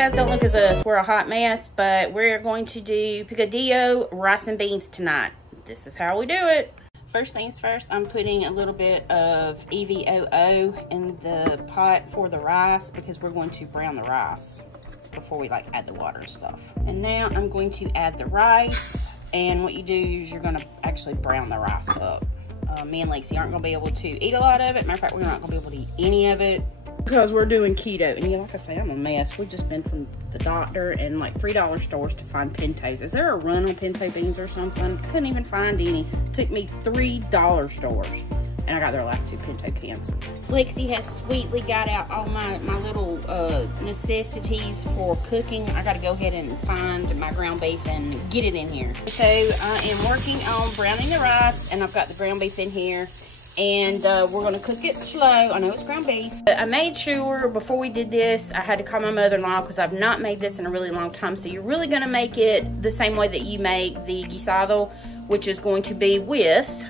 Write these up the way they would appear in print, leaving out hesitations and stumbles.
guys, don't look at us. We're a hot mess, but we're going to do picadillo rice and beans tonight. This is how we do it. First things first, I'm putting a little bit of EVOO in the pot for the rice because we're going to brown the rice before we like add the water and stuff. And now I'm going to add the rice, and what you do is you're gonna actually brown the rice up. Me and Lexi aren't gonna be able to eat a lot of it. Matter of fact, we're not gonna be able to eat any of it because we're doing keto. And yeah, like I say, I'm a mess. We've just been from the doctor and like $3 stores to find pintos. Is there a run on pinto beans or something? Couldn't even find any. It took me $3 stores. And I got their last 2 pinto cans. Lexi has sweetly got out all my little necessities for cooking. I gotta go ahead and find my ground beef and get it in here. So I am working on browning the rice, and I've got the ground beef in here. And we're gonna cook it slow. I know it's ground beef. But I made sure before we did this, I had to call my mother-in-law because I've not made this in a really long time. So you're really gonna make it the same way that you make the guisado, which is going to be with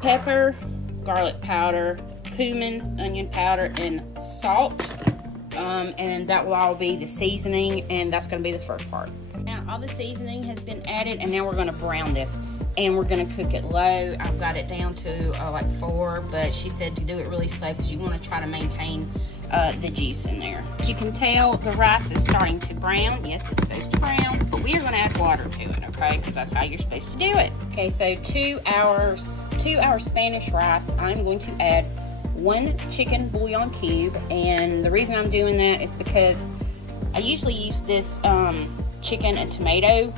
pepper, garlic powder, cumin, onion powder, and salt. And that will all be the seasoning, and that's gonna be the first part. Now all the seasoning has been added, and now we're gonna brown this. And we're gonna cook it low. I've got it down to like 4, but she said to do it really slow because you wanna try to maintain the juice in there. As you can tell, the rice is starting to brown. Yes, it's supposed to brown, but we are gonna add water to it, okay? Because that's how you're supposed to do it. Okay, so 2 hours Spanish rice, I'm going to add 1 chicken bouillon cube. And the reason I'm doing that is because I usually use this chicken and tomato,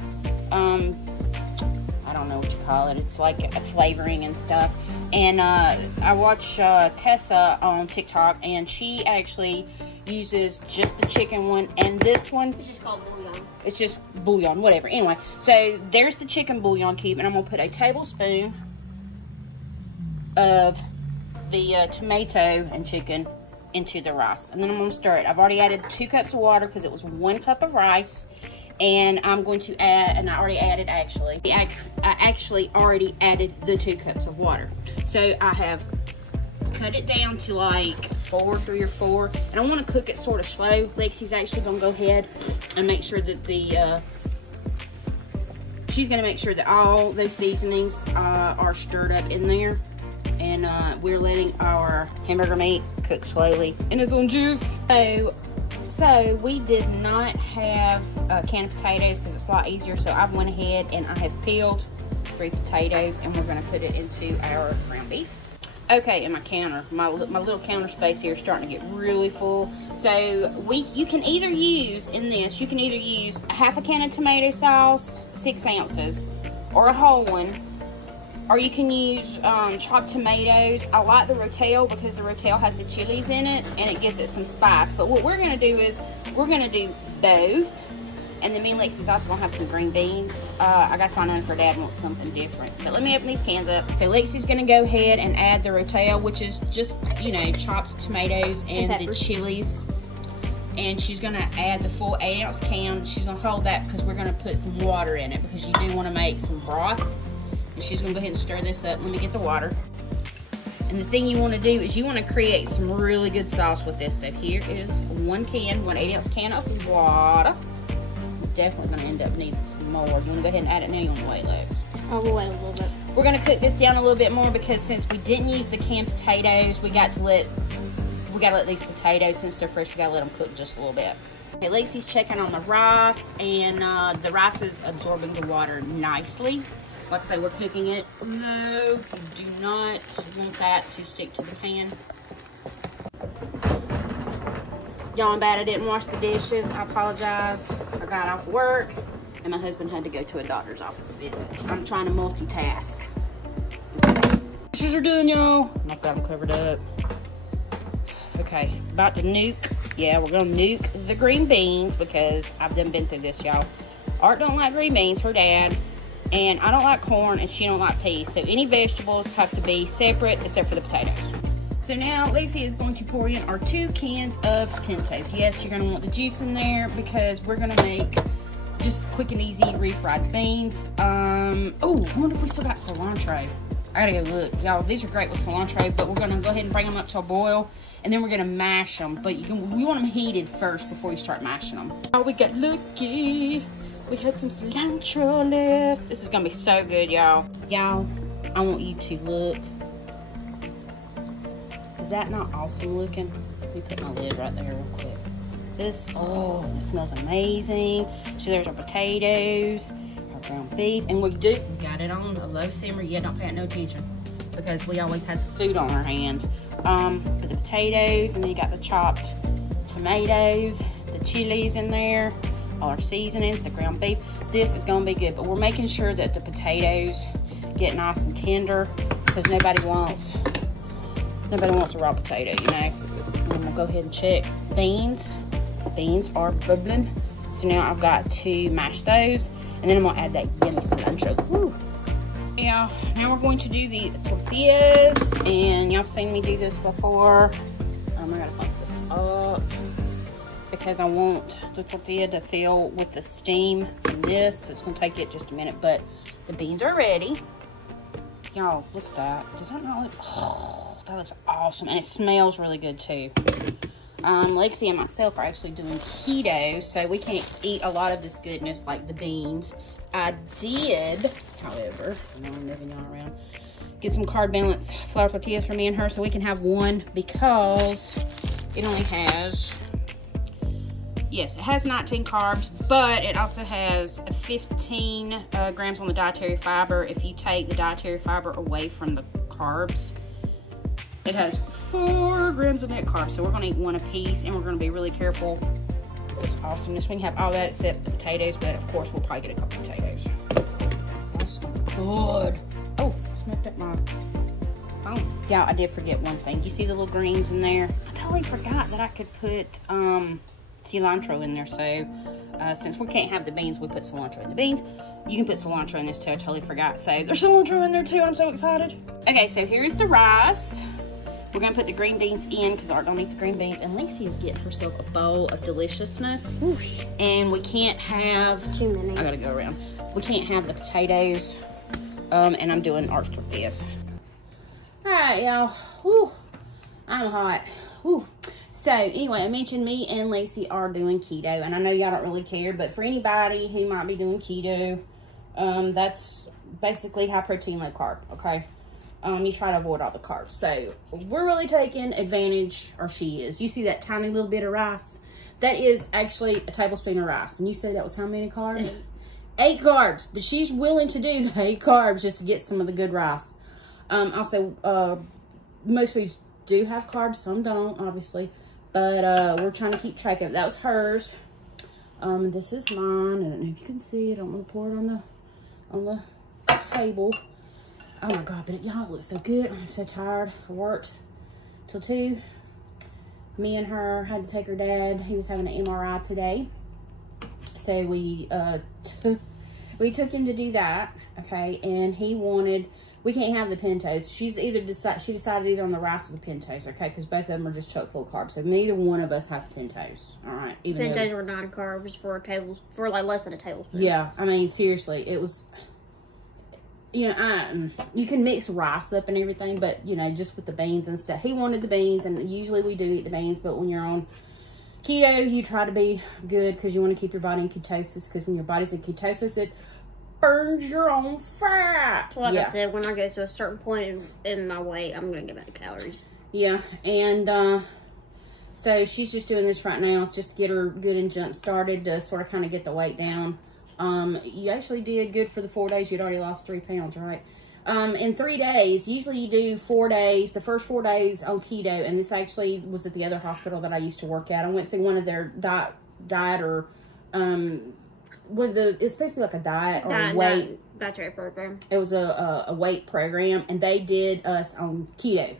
I don't know what you call it. It's like a flavoring and stuff. And I watch Tessa on TikTok, and she actually uses just the chicken one, and this one, it's just called bouillon. It's just bouillon, whatever. Anyway, so there's the chicken bouillon cube, and I'm gonna put a tablespoon of the tomato and chicken into the rice, and then I'm gonna stir it. I've already added 2 cups of water because it was 1 cup of rice. And I'm going to add, and I already added actually. I actually already added the 2 cups of water. So I have cut it down to like 3 or 4. And I want to cook it sort of slow. Lexi's actually going to go ahead and make sure that she's going to make sure that all those seasonings are stirred up in there. And we're letting our hamburger meat cook slowly in its own juice. So we did not have a can of potatoes because it's a lot easier. So I went ahead and I have peeled 3 potatoes, and we're going to put it into our ground beef. Okay, and my counter, my little counter space here is starting to get really full. So you can either use in this, you can either use a half a can of tomato sauce, 6 ounces, or a whole one. Or you can use chopped tomatoes. I like the rotel because the rotel has the chilies in it and it gives it some spice. But what we're gonna do is we're gonna do both. And then me and Lexi's also gonna have some green beans. I gotta find one for Dad wants something different. But let me open these cans up. So Lexi's gonna go ahead and add the rotel, which is just, you know, chopped tomatoes and the chilies. And she's gonna add the full 8-ounce can. She's gonna hold that because we're gonna put some water in it because you do wanna make some broth. She's gonna go ahead and stir this up. Let me get the water. And the thing you wanna do is you wanna create some really good sauce with this. So here is 1 8-ounce can of water. Definitely gonna end up needing some more. You wanna go ahead and add it now? You wanna wait, Lex? I'll wait a little bit. We're gonna cook this down a little bit more because since we didn't use the canned potatoes, we gotta let these potatoes, since they're fresh, we gotta let them cook just a little bit. Okay, Lexi's checking on the rice, and the rice is absorbing the water nicely. Like I say, we're cooking it low. You do not want that to stick to the pan. Y'all, I'm bad I didn't wash the dishes. I apologize. I got off work, and my husband had to go to a doctor's office visit. I'm trying to multitask. Dishes are done, y'all. I've got them covered up. Okay, about to nuke. Yeah, we're gonna nuke the green beans because I've been through this, y'all. Art don't like green beans, her dad. And I don't like corn, and she don't like peas. So any vegetables have to be separate except for the potatoes. So now Lexi is going to pour in our 2 cans of pintos. Yes, you're gonna want the juice in there because we're gonna make just quick and easy refried beans. Oh, I wonder if we still got cilantro. I gotta go look. Y'all, these are great with cilantro, but we're gonna go ahead and bring them up to a boil, and then we're gonna mash them. But we want them heated first before we start mashing them. Oh, we got lucky. We had some cilantro left. This is gonna be so good, y'all. Y'all, I want you to look. Is that not awesome looking? Let me put my lid right there real quick. This, oh, it smells amazing. So there's our potatoes, our ground beef, and we got it on a low simmer. Yeah, don't pay it no attention because we always have food on our hands. Put the potatoes, and then you got the chopped tomatoes, the chilies in there, all our seasonings, the ground beef. This is gonna be good, but we're making sure that the potatoes get nice and tender because nobody wants a raw potato, you know. And we'll go ahead and check beans. Beans are bubbling, so now I've got to mash those, and then I'm gonna add that yummy cilantro. Woo. Yeah, now we're going to do the tortillas, and y'all seen me do this before. I gotta pump this up because I want the tortilla to fill with the steam from this. So it's gonna take it just a minute, but the beans are ready. Y'all, look at that. Does that not look? Oh, that looks awesome, and it smells really good too. Lexi and myself are actually doing keto, so we can't eat a lot of this goodness like the beans. I did, however, I know I'm moving y'all around, get some carb balance flour tortillas for me and her so we can have one because it only has, yes, it has 19 carbs, but it also has 15 grams on the dietary fiber. If you take the dietary fiber away from the carbs, it has 4 grams of net carbs, so we're going to eat one a piece, and we're going to be really careful with this awesomeness. We can have all that except the potatoes, but of course we'll probably get a couple potatoes. That's good. Oh, I smacked up my phone. Yeah, I did forget one thing. You see the little greens in there? I totally forgot that I could put cilantro in there, so since we can't have the beans, we put cilantro in the beans. You can put cilantro in this too. I totally forgot, so there's cilantro in there too. I'm so excited. Okay, so here's the rice. We're gonna put the green beans in because Art don't eat the green beans, and Lacey is getting herself a bowl of deliciousness. Oof. And we can't have too many. I gotta go around. We can't have the potatoes, and I'm doing Art's tortillas. All right, y'all. Whew. I'm hot. Whew. So anyway, I mentioned me and Lacey are doing keto, and I know y'all don't really care, but for anybody who might be doing keto, that's basically high protein, low carb. Okay. You try to avoid all the carbs. So we're really taking advantage, or she is. You see that tiny little bit of rice? That is actually a tablespoon of rice. And you said that was how many carbs? 8 carbs. But she's willing to do the 8 carbs just to get some of the good rice. Also, most foods do have carbs. Some don't, obviously. But we're trying to keep track of it. That was hers. This is mine. I don't know if you can see it. I don't want to pour it on the table. Oh my God, but y'all, it looks so good. I'm so tired. I worked till 2. Me and her had to take her dad. He was having an MRI today. So we took him to do that, okay? And he wanted, we can't have the pintos. She decided either on the rice or the pintos, okay? Because both of them are just chock full of carbs. So neither one of us have pintos, all right? Pintos were 9 carbs for like less than a tablespoon. Yeah, I mean, seriously, it was... You know, you can mix rice up and everything, but, you know, just with the beans and stuff. He wanted the beans, and usually we do eat the beans, but when you're on keto, you try to be good because you want to keep your body in ketosis, because when your body's in ketosis, it burns your own fat. Like I said, when I get to a certain point in my weight, I'm going to get back to calories. Yeah, and so she's just doing this right now. It's just to get her good and jump started to sort of kind of get the weight down. You actually did good for the 4 days. You'd already lost 3 pounds, right? In 3 days, usually you do 4 days, the first 4 days on keto, and this actually was at the other hospital that I used to work at. I went through one of their diet or, it's supposed to be like a diet or a weight. Dietary program. It was a weight program, and they did us on keto.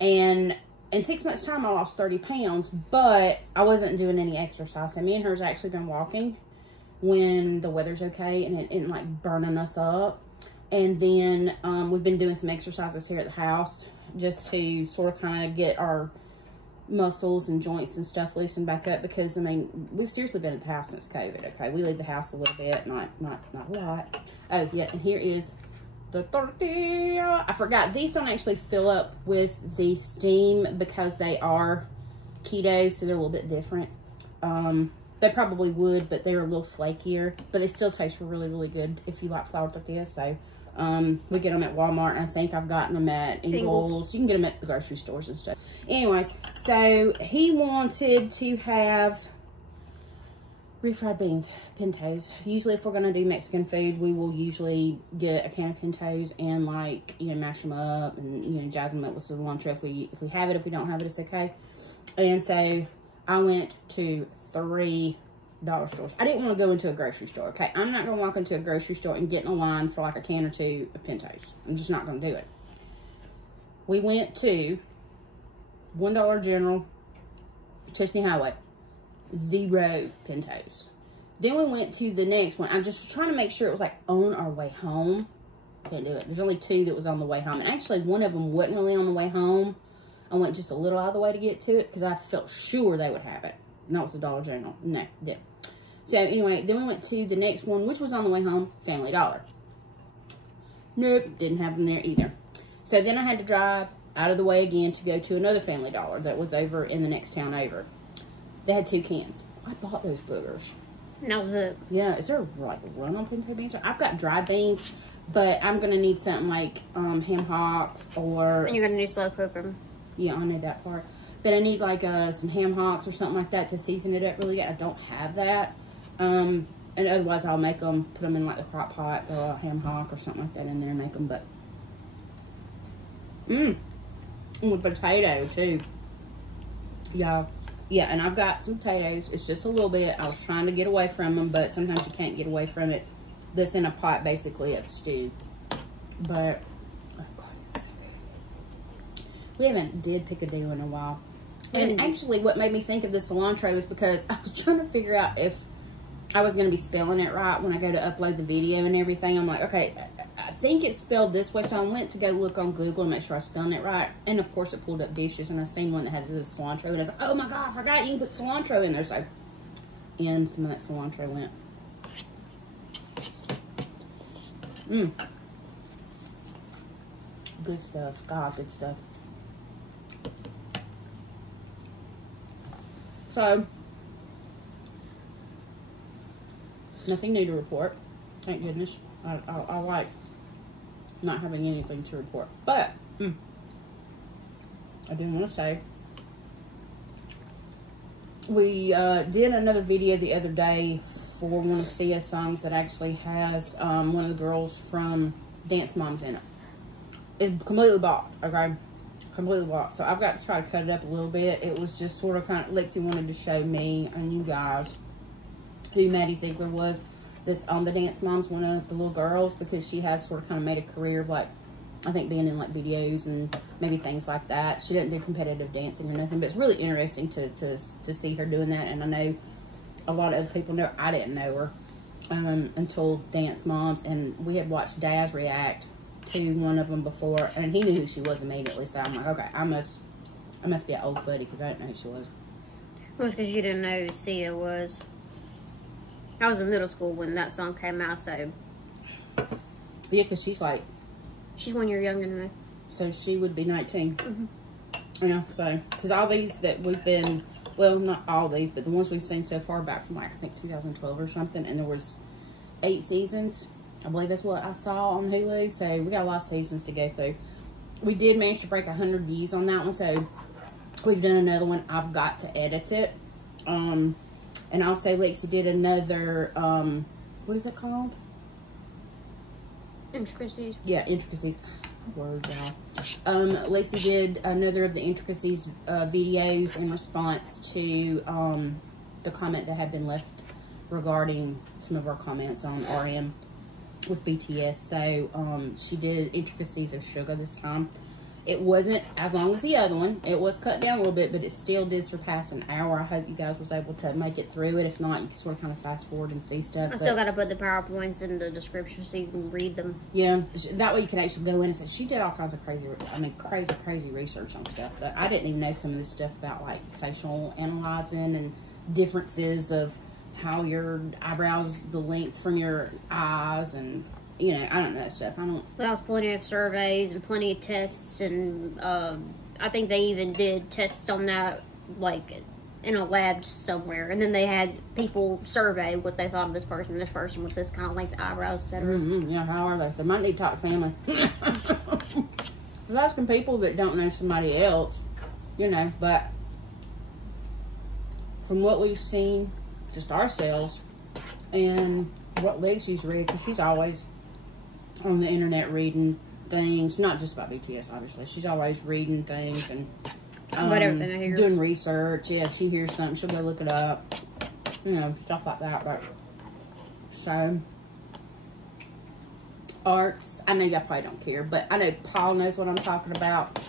And in 6 months' time, I lost 30 pounds, but I wasn't doing any exercise. So me and her's actually been walking when the weather's okay and it isn't like burning us up. And then we've been doing some exercises here at the house just to sort of kind of get our muscles and joints and stuff loosened back up, because I mean, we've seriously been at the house since COVID. Okay, we leave the house a little bit, not a lot. Oh yeah, and here is the tortilla. I forgot, these don't actually fill up with the steam because they are keto, so they're a little bit different. They probably would, but they're a little flakier, but they still taste really, really good if you like flour tortillas. So we get them at Walmart, and I think I've gotten them at Ingles. You can get them at the grocery stores and stuff. Anyways, so he wanted to have refried beans, pintos. Usually if we're going to do Mexican food, we will usually get a can of pintos and, like, you know, mash them up and, you know, jazz them up with cilantro if we have it. If we don't have it, it's okay. And so I went to 3 dollar stores. I didn't want to go into a grocery store, okay? I'm not going to walk into a grocery store and get in a line for like a can or two of pintos. I'm just not going to do it. We went to $1 General, Chesney Highway. 0 pintos. Then we went to the next one. I'm just trying to make sure it was like on our way home. Can't do it. There's only 2 that was on the way home. And actually one of them wasn't really on the way home. I went just a little out of the way to get to it because I felt sure they would have it. And that was the Dollar General. No, didn't. So anyway, then we went to the next one, which was on the way home, Family Dollar. Nope, didn't have them there either. So then I had to drive out of the way again to go to another Family Dollar that was over in the next town over. They had 2 cans. I bought those boogers. And that was it. Yeah, is there like a run on pinto beans? I've got dried beans, but I'm going to need something like ham hocks or... And you're going to need slow cook them. Yeah, I know that part. But I need like some ham hocks or something like that to season it up really good. I don't have that. And otherwise I'll make them, put them in like the crock pot, throw a ham hock or something like that in there and make them. But, and with potato too. Y'all. Yeah, and I've got some potatoes. It's just a little bit. I was trying to get away from them, but sometimes you can't get away from it. This in a pot, basically, of stew. But, oh, God, it's so good. We haven't did Picadillo in a while. And actually, what made me think of the cilantro is because I was trying to figure out if I was going to be spelling it right when I go to upload the video and everything. I'm like, okay, I think it's spelled this way. So I went to go look on Google to make sure I was spelling it right. And of course it pulled up dishes and I seen one that had the cilantro. And I was like, oh my God, I forgot you can put cilantro in there. So, and some of that cilantro went. Good stuff. God, good stuff. So, nothing new to report. Thank goodness. I like not having anything to report. But, I do want to say, we did another video the other day for one of Sia's songs that actually has one of the girls from Dance Moms in it. It's completely blocked, okay? Completely blocked. So I've got to try to cut it up a little bit. It was just sort of kind of, Lexi wanted to show me and you guys who Maddie Ziegler was, that's on the Dance Moms, one of the little girls, because she has sort of kind of made a career of, like, I think being in like videos and maybe things like that. She doesn't do competitive dancing or nothing, but it's really interesting to see her doing that. And I know a lot of other people know. I didn't know her until Dance Moms, and we had watched Daz react to one of them before, and he knew who she was immediately. So I'm like, okay, I must be an old footy because I didn't know who she was. It was because you didn't know who Sia was. I was in middle school when that song came out, so... Yeah, because she's like... She's 1 year younger than me. So she would be 19. Yeah, so... Because all these that we've been... Well, not all these, but the ones we've seen so far back from, like, I think 2012 or something. And there was 8 seasons. I believe that's what I saw on Hulu. So we got a lot of seasons to go through. We did manage to break 100 views on that one. So we've done another one. I've got to edit it. And also Lexi did another, what is it called? Intricacies. Yeah, Intricacies. Words, y'all. Lexi did another of the Intricacies videos in response to the comment that had been left regarding some of our comments on RM with BTS. So she did Intricacies of Sugar this time. It wasn't as long as the other one. It was cut down a little bit, but it still did surpass an hour. I hope you guys was able to make it through it. If not, you can sort of kind of fast forward and see stuff. I still got to put the PowerPoints in the description so you can read them. Yeah, that way you can actually go in and say, she did all kinds of crazy research on stuff. But I didn't even know some of this stuff about, like, facial analyzing and differences of how your eyebrows, the length from your eyes, and you know, I don't know that stuff. I don't. That was plenty of surveys and plenty of tests, and I think they even did tests on that, like, in a lab somewhere. And then they had people survey what they thought of this person with this kind of length eyebrows, etc. Yeah, how are they? They might need to talk to family. I'm asking people that don't know somebody else, you know, but from what we've seen, just ourselves, and what Lexi's read, because she's always on the internet reading things, not just about BTS, obviously. She's always reading things and Everything I hear. doing research. Yeah, if she hears something, she'll go look it up, you know, stuff like that. But so Arts, I know y'all probably don't care, but I know Paul knows what I'm talking about.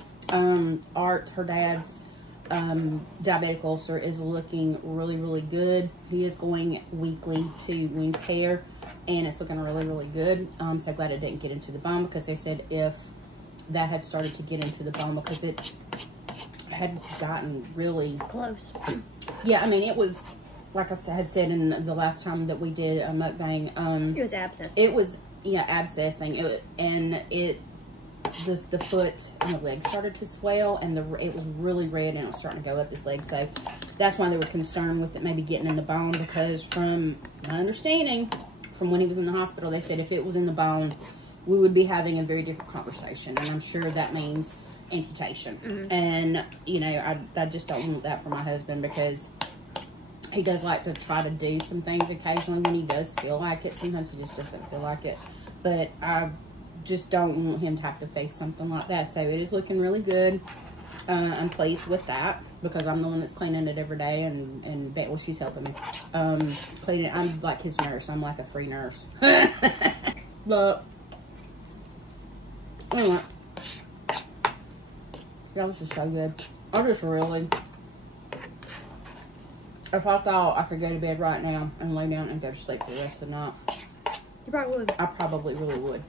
Art, her dad's diabetic ulcer is looking really, really good. He is going weekly to wound care, and it's looking really, really good. I'm so glad it didn't get into the bone, because they said if that had started to get into the bone, because it had gotten really Close. Yeah, I mean, it was, like I had said in the last time that we did a mukbang, It was abscess. it was, yeah, abscessing, the foot and the leg started to swell, and it was really red, and it was starting to go up his leg. So that's why they were concerned with it maybe getting in the bone, because from my understanding, from when he was in the hospital, they said if it was in the bone, we would be having a very different conversation, and I'm sure that means amputation. And, you know, I just don't want that for my husband, because he does like to try to do some things occasionally when he does feel like it. Sometimes he just doesn't feel like it, but I just don't want him to have to face something like that. So it is looking really good. I'm pleased with that, because I'm the one that's cleaning it every day, and well, she's helping me clean it. I'm like his nurse. I'm like a free nurse. But anyway, y'all, this is so good. I just really, if I thought I could go to bed right now and lay down and go to sleep for the rest of the night, You probably would. I probably really would.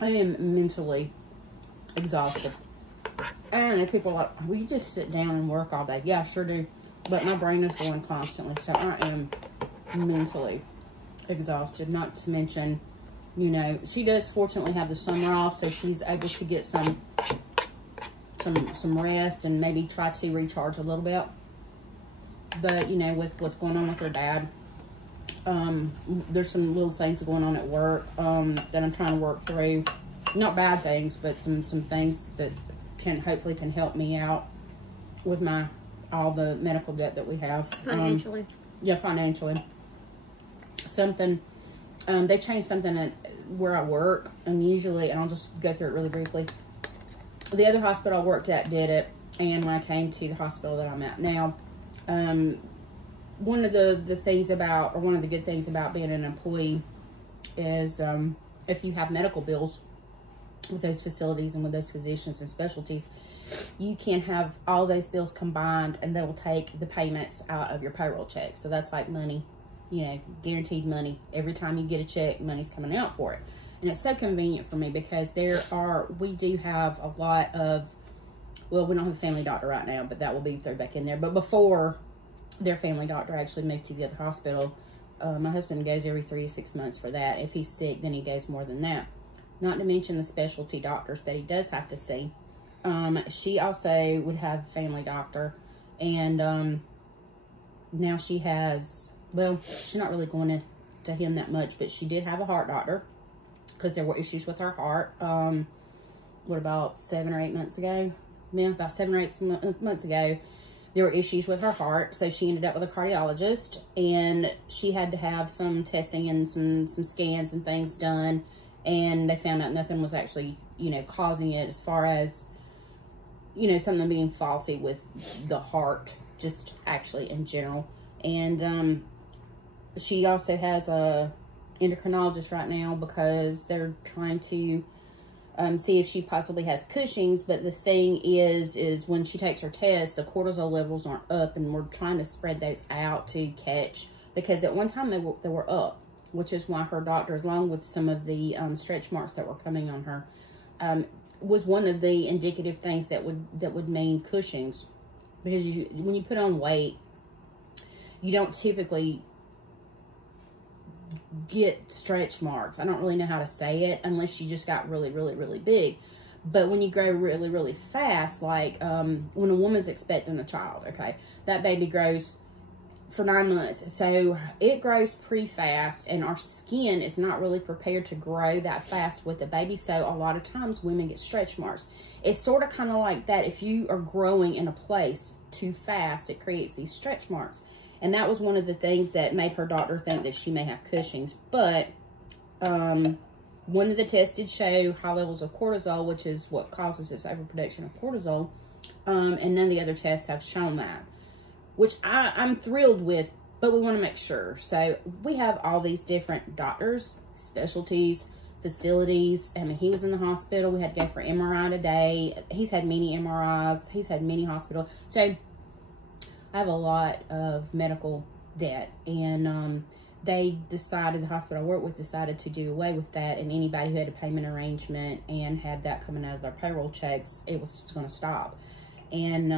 I am mentally exhausted. And if people are like, well, you just sit down and work all day. Yeah, I sure do. But my brain is going constantly. So I am mentally exhausted. Not to mention, you know, she does fortunately have the summer off, so she's able to get some rest and maybe try to recharge a little bit. But, you know, with what's going on with her dad, there's some little things going on at work that I'm trying to work through. Not bad things, but some things that hopefully can help me out with all the medical debt that we have. Financially. Yeah, financially. Something, they changed something at where I work, and usually, and I'll just go through it really briefly. The other hospital I worked at did it, and when I came to the hospital that I'm at now, one of the things about, or one of the good things about being an employee is if you have medical bills with those facilities and with those physicians and specialties, you can have all those bills combined, and they will take the payments out of your payroll check. So that's like money, you know, guaranteed money. Every time you get a check, money's coming out for it. And it's so convenient for me, because we do have a lot of, well, we don't have a family doctor right now, but that will be thrown back in there. But before their family doctor actually moved to the other hospital, my husband goes every 3 to 6 months for that. If he's sick, then he goes more than that. Not to mention the specialty doctors that he does have to see. She also would have a family doctor, and now she has, well, she's not really going to him that much, but she did have a heart doctor, because there were issues with her heart. What, about 7 or 8 months ago? Yeah, about 7 or 8 months ago, there were issues with her heart, so she ended up with a cardiologist, and she had to have some testing and some scans and things done, and they found out nothing was actually, you know, causing it, as far as, you know, something being faulty with the heart, just actually in general. And she also has a endocrinologist right now, because they're trying to see if she possibly has Cushing's. But the thing is when she takes her test, the cortisol levels aren't up, and we're trying to spread those out to catch, because at one time they were up, which is why her doctor, along with some of the stretch marks that were coming on her, was one of the indicative things that would mean Cushing's. Because when you put on weight, you don't typically get stretch marks. I don't really know how to say it unless you just got really, really, really big. But when you grow really, really fast, like when a woman's expecting a child, okay, that baby grows for 9 months. So it grows pretty fast, and our skin is not really prepared to grow that fast with the baby. So a lot of times women get stretch marks. It's sort of kind of like that. If you are growing in a place too fast, it creates these stretch marks. And that was one of the things that made her doctor think that she may have Cushing's. But one of the tests did show high levels of cortisol, which is what causes this overproduction of cortisol. And none of the other tests have shown that, which I'm thrilled with, but we want to make sure. So we have all these different doctors, specialties, facilities. I mean, he was in the hospital. We had to go for MRI today. He's had many MRIs. He's had many hospitals. So I have a lot of medical debt, and they decided, the hospital I work with decided to do away with that, and anybody who had a payment arrangement and had that coming out of their payroll checks, it was going to stop. And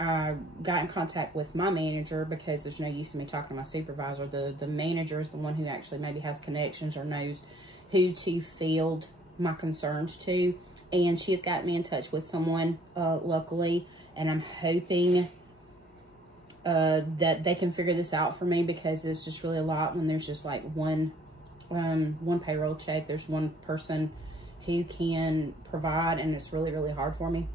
I got in contact with my manager because there's no use in me talking to my supervisor. The manager is the one who actually maybe has connections or knows who to field my concerns to. And she has got me in touch with someone locally, and I'm hoping that they can figure this out for me, because it's just really a lot when there's just like one payroll check. There's one person who can provide, and it's really, really hard for me.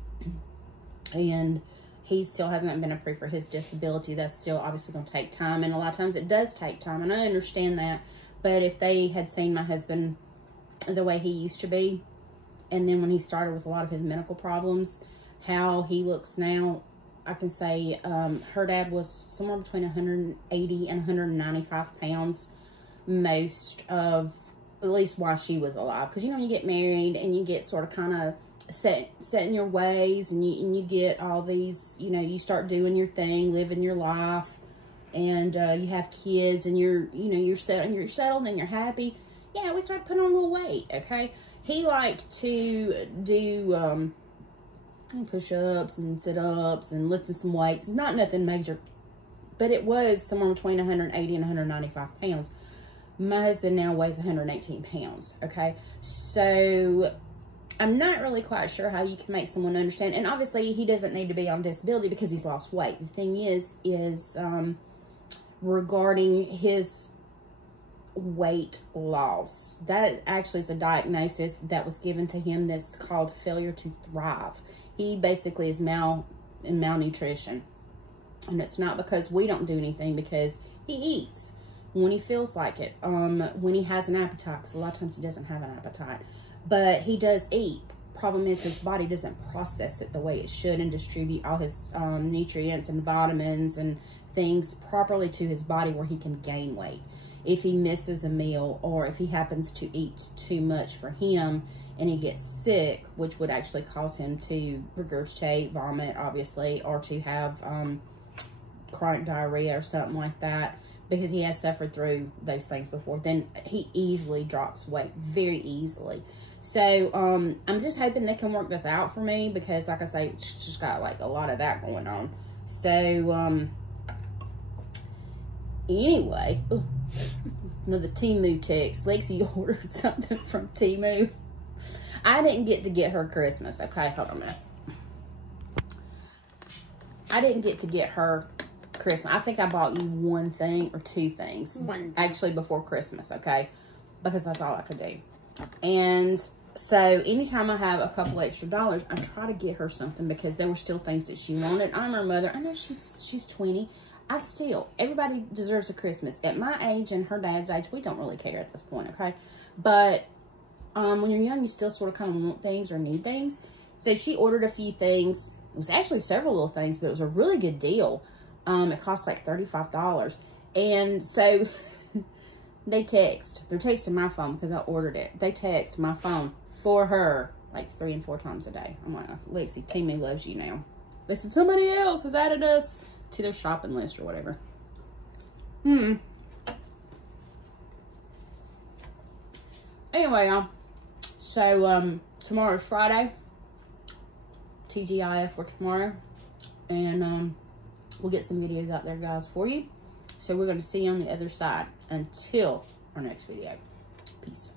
And he still hasn't been approved for his disability. That's still obviously going to take time, and a lot of times it does take time, and I understand that. But if they had seen my husband the way he used to be, and then when he started with a lot of his medical problems, how he looks now, I can say her dad was somewhere between 180 and 195 pounds most of, at least while she was alive. Because, you know, when you get married and you get sort of kind of set in your ways, and you get all these, you know, you start doing your thing, living your life, and you have kids, and you're settled and you're happy. Yeah, we started putting on a little weight, okay? He liked to do push-ups and sit-ups and lifting some weights. Not nothing major, but it was somewhere between 180 and 195 pounds. My husband now weighs 118 pounds, okay? So I'm not really quite sure how you can make someone understand. And obviously, he doesn't need to be on disability because he's lost weight. The thing is regarding his weight loss, that actually is a diagnosis that was given to him that's called failure to thrive. He basically is malnutrition. And it's not because we don't do anything, because he eats when he feels like it, when he has an appetite, because a lot of times he doesn't have an appetite. But he does eat. Problem is, his body doesn't process it the way it should and distribute all his nutrients and vitamins and things properly to his body where he can gain weight. If he misses a meal, or if he happens to eat too much for him and he gets sick, which would actually cause him to regurgitate, vomit, obviously, or to have chronic diarrhea or something like that, because he has suffered through those things before, then he easily drops weight, very easily. So I'm just hoping they can work this out for me, because like I say, it's just got like a lot of that going on. So anyway, another Temu text. Lexi ordered something from Temu. I didn't get to get her Christmas. Okay, hold on a minute. I didn't get to get her Christmas. I think I bought you one thing or two things. Actually, before Christmas, okay? Because that's all I could do. And so anytime I have a couple extra dollars, I try to get her something, because there were still things that she wanted. I'm her mother. I know she's 20. Everybody deserves a Christmas. At my age and her dad's age, we don't really care at this point, okay? But when you're young, you still sort of kind of want things or need things. So she ordered a few things. It was actually several little things, but it was a really good deal. It cost like $35. And so they text. They're texting my phone because I ordered it. They text my phone for her like 3 and 4 times a day. I'm like, Lexi, Temu loves you now. They said somebody else has added us to their shopping list or whatever. Anyway, y'all. So tomorrow's Friday. TGIF for tomorrow. And we'll get some videos out there, guys, for you. So we're going to see you on the other side. Until our next video. Peace.